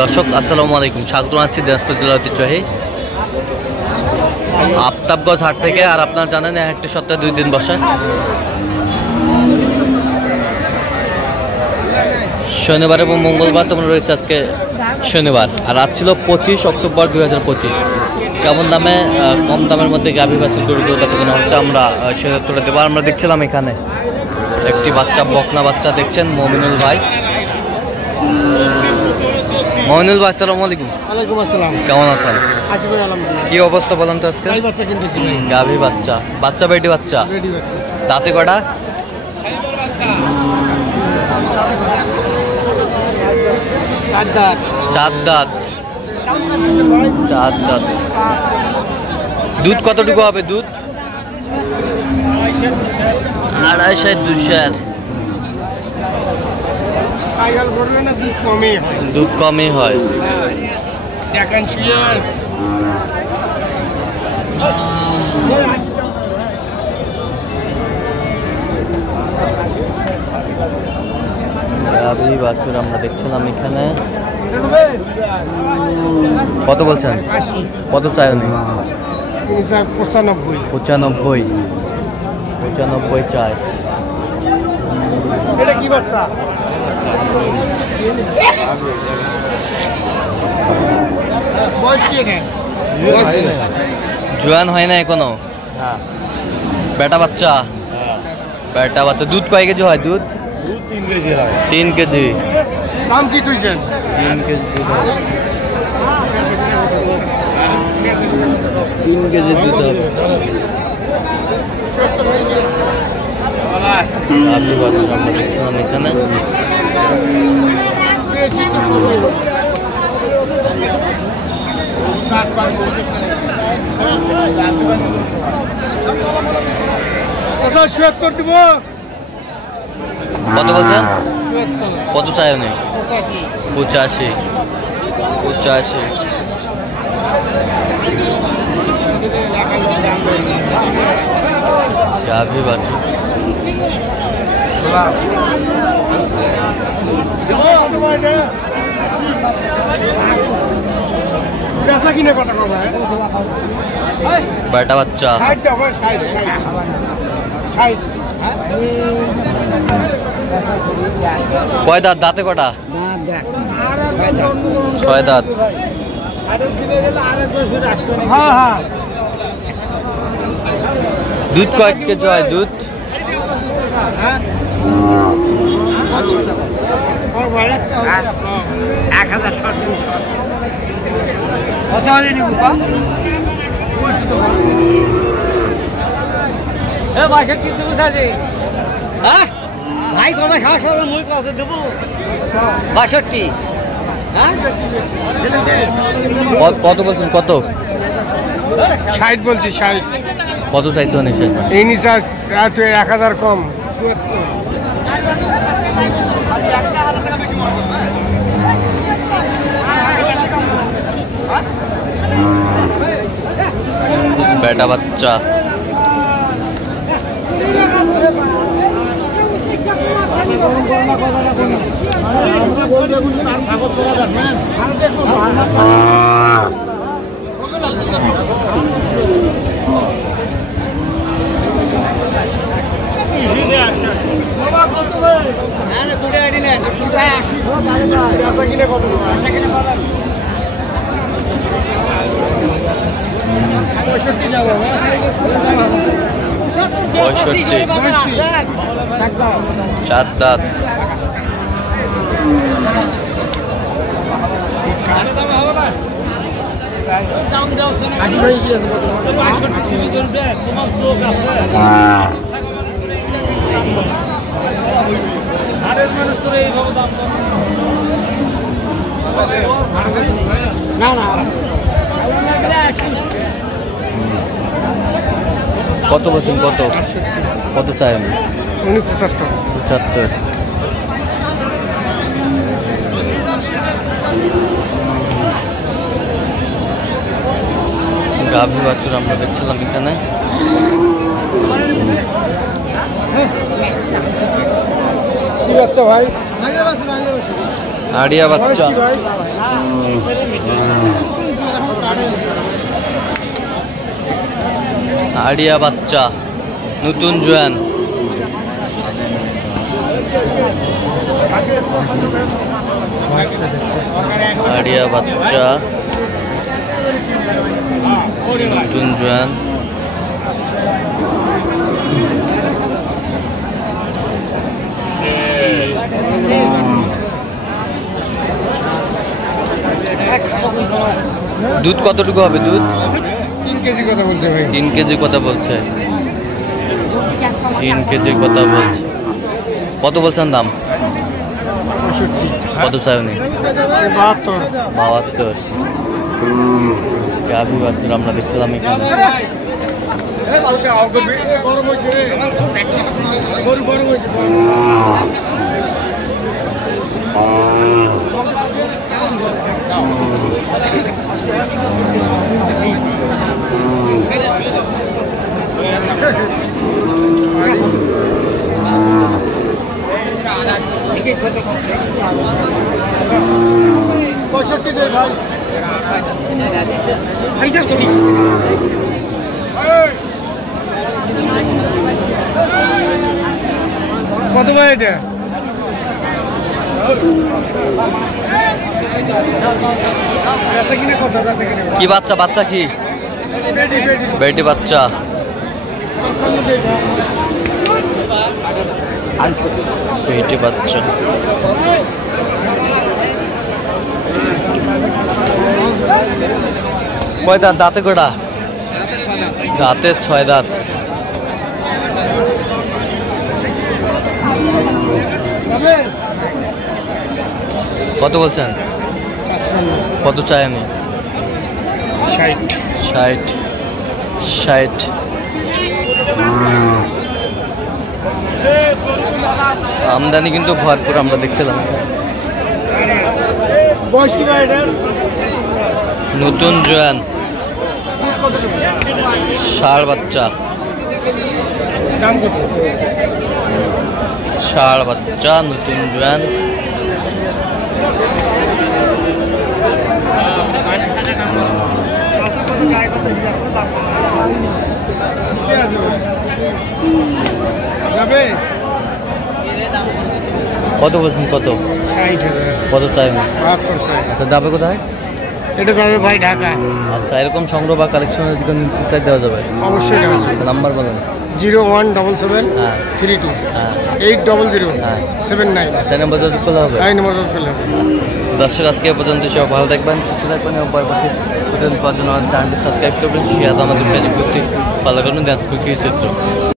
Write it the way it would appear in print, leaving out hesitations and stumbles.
দর্শক আসসালামু আলাইকুম, স্বাগত জানাচ্ছি দিনাজপুর জেলা ঐতিহ্যবাহী আফতাবগঞ্জ হাট থেকে। আর আপনারা জানেন এই হাটটি সপ্তাহে 2 দিন বসে, শনিবার এবং মঙ্গলবার। তোমরা রয়েছে আজকে শনিবার, আর আজ ছিল 25 অক্টোবর 2025। কেমন দামে কম দামের মধ্যে গাভী বাছুর গরু বাচ্চা কেনা হচ্ছে আমরা সে তথ্যটা দেবো। আমরা দেখছিলাম এখানে একটি বাচ্চা, বকনা বাচ্চা দেখছেন মমিনুল ভাই। মমিনুল ভাই আসসালামু আলাইকুম। ওয়ালাইকুম আসসালাম। কেমন আছেন? আছি ভাই, আলহামদুলিল্লাহ। কি অবস্থা বলেন তো আজকে? গাভী বাচ্চা কিনতেছি ভাই। গাভী বাচ্চা, বাচ্চা বেটি বাচ্চা, রেডি বাচ্চা। দাঁতে কটা? চার দাঁত। চার দাঁত। চার দাঁত। দুধ কতটুকু হবে? দুধ 250 200। ছাগল করলে না দুধ কমই হয়। দুধ কমই হয়। দেখেন শিয়ার। গাভী বাছুর আমরা দেখছিলাম এখানে। কত বলছেন? 80। কত চাই উনি? 95। 95। 95 চাই। এটা কি বাচ্চা? বয়স কি এটা? জোয়ান হয় না এখনো? হ্যাঁ। বেটা বাচ্চা? বেটা বাচ্চা। দুধ কয় কেজি হয়? দুধ 3 কেজি হয়। 3 কেজি। দাম কি তুইছেন? 3 কেজি দুধ হবে। 3 কেজি দুধ হবে। গাভী বাছুর আমরা দেখছিলাম এখানে। দাদা 76 দিব। কত বলছেন? 76। কত চাই উনি? 85। 85। গাভী বাছুর। বেচা কিনে কথা কম হয়। বেটা বাচ্চা। 60 দাও ভাই, 60 60। কয় দাঁত? দাঁতে কটা? 6 দাঁত। হ্যাঁ হ্যাঁ। দুধ কয় কেজি হয়? দুধ 1000। কত হলে নিব? এ 62 দেবো সাজি। হ্যাঁ ভাই, কবে খাওয়া সব মুই কত দেবো? 62। হ্যাঁ কত বলছেন? কত? 60 বলছি। 60। কত চাইছে উনি? শেষ এই নিচা 1000 কম। 74। বেটা বাচ্চা। চার দাঁত। কত বলছেন? কত? কত চাই? 75। গাভী বাছুর আমরা দেখছিলাম এখানে। কি বাচ্চা ভাই? আড়িয়া বাচ্চা, আড়িয়া বাচ্চা, নতুন জোয়ান। আড়িয়া বাচ্চা, নতুন জোয়ান। দুধ কতটুকু হবে? দুধ 3 কেজি কথা বলছে ভাই। 3 কেজি কথা বলছে। 3 কেজির কথা বলছে। কত বলছেন দাম? 65। কত চাইনি? 72। 72। গাভী বাচ্চারা আমরা দেখছিলাম এখানে। কত ভাই এটা? কি বাচ্চা? বাচ্চা কি? বেটি বাচ্চা। বেটি বাচ্চা। কয় দাঁত? দাঁতে কটা? দাঁতে 6 দাঁত। কত বলছেন? কত চাইনি? 60। আমদানি কিন্তু ভরপুর আমরা দেখছিলাম। নতুন জোয়ান, ষাঁড় বাচ্চা। ষাঁড় বাচ্চা, নতুন জোয়ান। কত বলছেন? কত? 60,000। কত চাই? 72 চাই। আচ্ছা, যাবে কোথায়? এটা যাবে ভাই ঢাকা। আচ্ছা, এরকম সংগ্রহ বা কালেকশনের দিকে চাই দেওয়া যাবে? অবশ্যই দেওয়া যাবে। আচ্ছা, নাম্বার বলেন। 0177 হ্যাঁ 32 হ্যাঁ 800 হ্যাঁ। 79। চার নম্বর যোগাযোগ করলে হবে? এই নম্বর পেলে হবে। দর্শক, আজকে এ পর্যন্ত সব ভালো থাকবেন, সুস্থ থাকবেন এবং পরবর্তী চ্যানেলটি সাবস্ক্রাইব করবেন। শেয়ার আমাদের ফেসবুক পেজটি ফলো করুন। চিত্র।